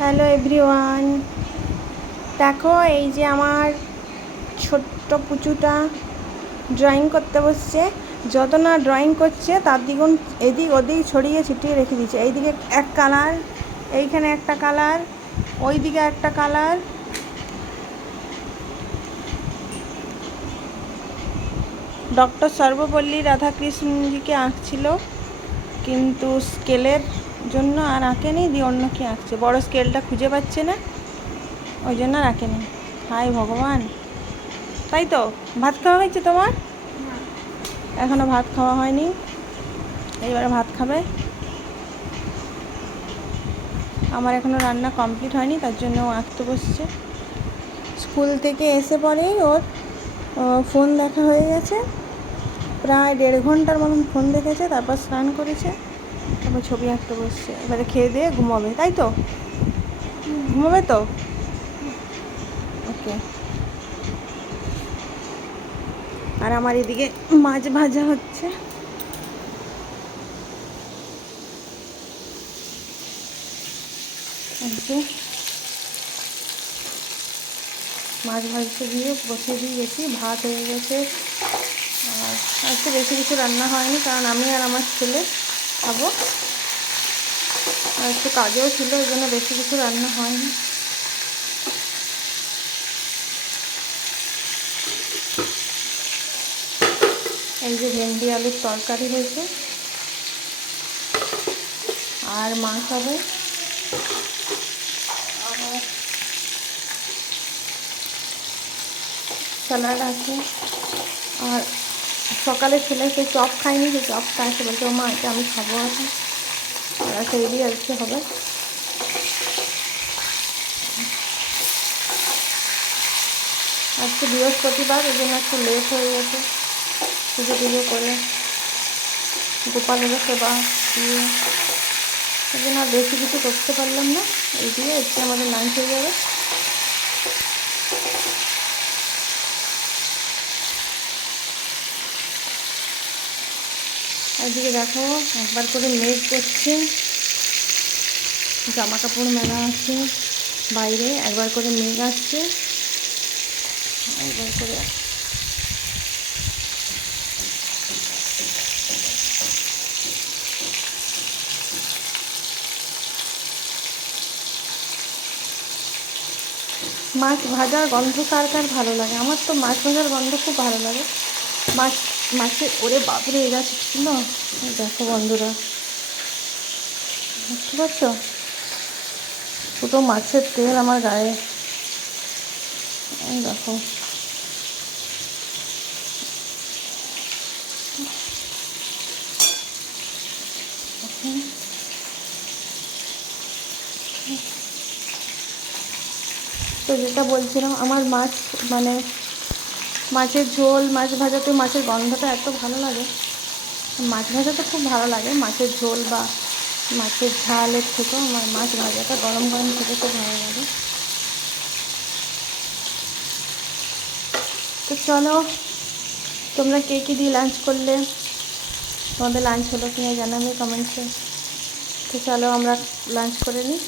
Hello everyone, দেখো এই যে আমার ছোট্ট পুচুটা ড্রয়িং করতে বসছে। যত না ড্রয়িং করছে তার দ্বিগুণ এদিক ওদিক ছড়িয়ে ছিটিয়ে রেখে দিচ্ছে। এইদিকে এক কালার, এইখানে একটা কালার, ওইদিকে একটা কালার। ডক্টর সর্বপল্লী রাধাকৃষ্ণজিকে আঁকছিল, কিন্তু স্কেলের জন্য আর আঁকেনি, দিয়ে অন্য কি আঁকছে। বড় স্কেলটা খুঁজে পাচ্ছে না, ওই জন্য আর আঁকেনি। হায় ভগবান! তাই তো। ভাত খাওয়া হয়েছে তোমার? এখনো ভাত খাওয়া হয়নি, এইবারে ভাত খাবে। আমার এখনো রান্না কমপ্লিট হয়নি, তার জন্য ও আঁকতে বসছে। স্কুল থেকে এসে পরেই ওর ফোন দেখা হয়ে গেছে, প্রায় 1.5 ঘন্টার মতন ফোন দেখেছে, তারপর স্নান করেছে, তারপর ছবি আঁকতে বসছে। এবারে খেয়ে দিয়ে ঘুমাবে, তাই তো? ঘুমাবে তো? ওকে। আর আমার এদিকে মাছ ভাজা হচ্ছে। মাছ ভাজতে দিয়ে বসিয়ে দিয়ে গেছি, ভাত হয়ে গেছে। আর আজকে বেশি কিছু রান্না হয়নি, কারণ আমি আর আমার ছেলে খাবো, আর একটু কাজেও ছিল, ওই জন্য বেশি কিছু রান্না হয়নি। এই যে ভেন্ডি আলুর তরকারি হয়েছে, আর মাছ হবে, আর স্যালাড আছে। আর সকালে ছেলে সে চপ খাইনি, সে চপটা আছে, বলছে ও মা এটা আমি খাবো এখন, আর সেই দিয়ে আজকে হবে। আজকে বৃহস্পতিবার, ওই জন্য একটু লেট হয়ে গেছে। পুজো টুজো করে গোপালের সেবা দিয়ে, ওই জন্য আর বেশি কিছু করতে পারলাম না। এই দিয়ে আজকে আমাদের লাঞ্চ হয়ে যাবে। এদিকে দেখো একবার করে মেঘ করছে, জামা কাপড় মেলা আছে বাইরে, একবার করে মেঘ আসছে, একবার করে মাছ ভাজার গন্ধ কার কার ভালো লাগে? আমার তো মাছ ভাজার গন্ধ খুব ভালো লাগে। মাছের ওরে বাপরে এরা ছিল, দেখো বন্ধুরা, বুঝতে পারছো? দুটো মাছের তেল আমার গায়ে, দেখো। তো যেটা বলছিলাম, আমার মাছ মানে মাছের ঝোল, মাছ ভাজাতে মাছের গন্ধটা এত ভালো লাগে। মাছ ভাজাটা খুব ভালো লাগে, মাছের ঝোল বা মাছের ঝালের থেকেও আমার মাছ ভাজাটা গরম গরম খেতে খুব ভালো লাগে। তো চলো, তোমরা কে কী দিয়ে লাঞ্চ করলে, তোমাদের লাঞ্চ হলো কি না জানাবে কমেন্টসে। তো চলো আমরা লাঞ্চ করে নিই।